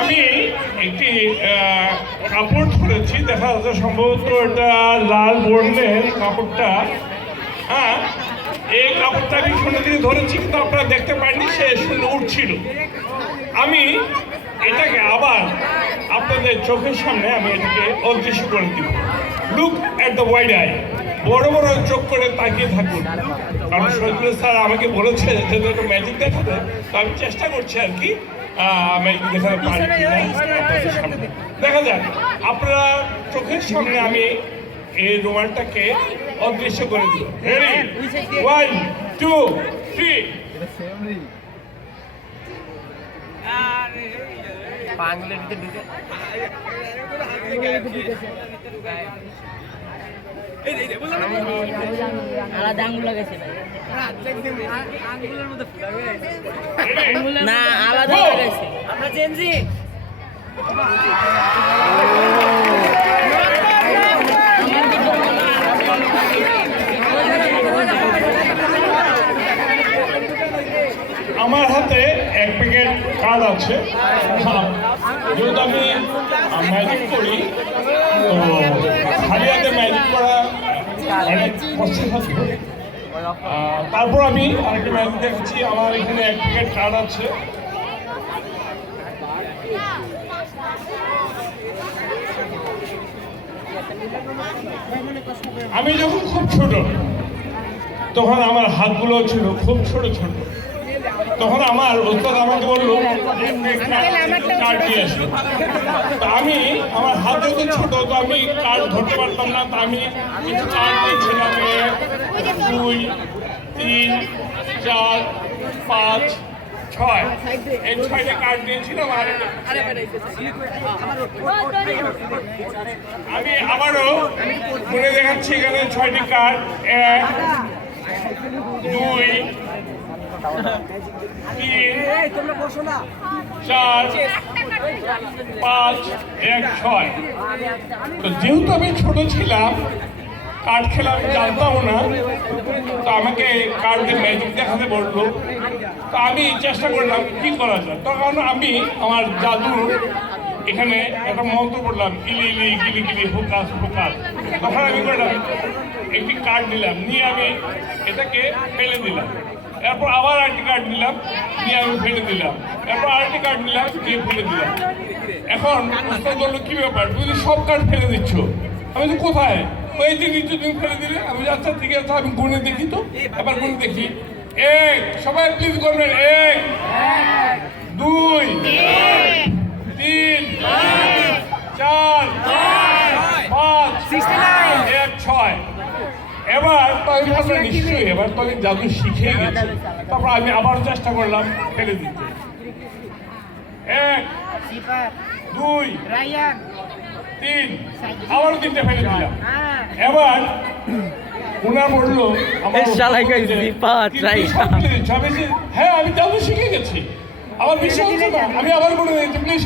আমি একটি কাপড় ধরেছি, দেখা যাচ্ছে সম্ভবত এটা লাল বর্ণের কাপড়টা। হ্যাঁ, এই কাপড়টা আমি শুনে দিয়ে ধরেছি, কিন্তু আপনারা দেখতে পাননি, সে শুনে উঠছিল। আমি এটাকে আবার আপনাদের চোখের সামনে আমি এটাকে অদৃশ্য করে দিব। Look at the wide I, বড় বড় চোখ করে তাকিয়ে থাকুন। কারণ শহীদুল স্যার আমাকে বলেছে যে একটু ম্যাজিক দেখাতে, তো আমি চেষ্টা করছি আর কি ম্যাজিক দেখাতে পারি কিনা আপনাদের সামনে। দেখা যাক, আপনারা চোখের সামনে আমি এই রুমালটাকে অদৃশ্য করে দিব। রেডি, 1 2 3। আলাদা আঙ্গুল লাগাইছে না, আলাদা লাগাইছে আমরা জেনজি। আমার হাতে 1 প্যাকেট কার্ড আছে। যেহেতু আমি ম্যাজিক করি, তো খালি হাতে ম্যাজিক করা অনেক কষ্টসাধ্য। তারপর আমি আরেকটা ম্যাজিক দেখছি। আমার এখানে 1 প্যাকেট কার্ড আছে। আমি যখন খুব ছোট, তখন আমার হাতগুলো ছিল খুব ছোট ছোট। তখন আমার ওস্তাদ আমাকে বললো কার্ড দিয়ে আসো। আমি আমার হাত যত ছোট, তো আমি কার্ড ধরতে পারতাম না। তো আমি কিছু কার্ড দিয়েছিলাম, 1 2 3 4 5 6। এই 6টা কার্ড দিয়েছিলাম। আর আমি আবারও মনে দেখাচ্ছি, এখানে 6টি কার্ড, 1 2 3 4 5 1 6। তো যেহেতু আমি ছোট ছিলাম, কার্ড খেলা আমি জানতাম না, তো আমাকে কার্ড দিয়ে ম্যাজিক দেখাতে বললো। তো আমি চেষ্টা করলাম কি করা যায়। তখন আমি আমার জাদু এখানে একটা মন্ত্র পড়লাম, ইলি ইলি গিলি গিলি হোকাস হোকাস। তখন আমি করলাম, একটি কার্ড নিলাম, নিয়ে আমি এটাকে ফেলে দিলাম। এরপর আবার আরেকটি কার্ড নিলাম, নিয়ে আমি ফেলে দিলাম। এরপর আরেকটি কার্ড নিলাম, নিয়ে ফেলে দিলাম। এখন উস্তাদ বললো, কি ব্যাপার, তুমি সব কার্ড ফেলে দিচ্ছ? আমি তো কোথায়? ওই যে নিচে তুমি ফেলে দিলে। আমি আচ্ছা ঠিক আছে, আমি গুনে দেখি। তো এবার গুনে দেখি। 1, সবাই প্লিজ করবেন, 1 2 3 4 5 1 6। এবার তো আমি ভাবলাম নিশ্চয়ই এবার তো আমি জাদু শিখে গেছি। তারপর আমি আবার চেষ্টা করলাম ফেলে দিতে। 1 2 3, আবারও 3টে ফেলে দিলাম। এবার উনার বললো, হ্যাঁ আমি জাদু শিখে গেছি। আমার বিশ্বাস হচ্ছে না। আমি আবার বলে দিচ্ছি, প্লিজ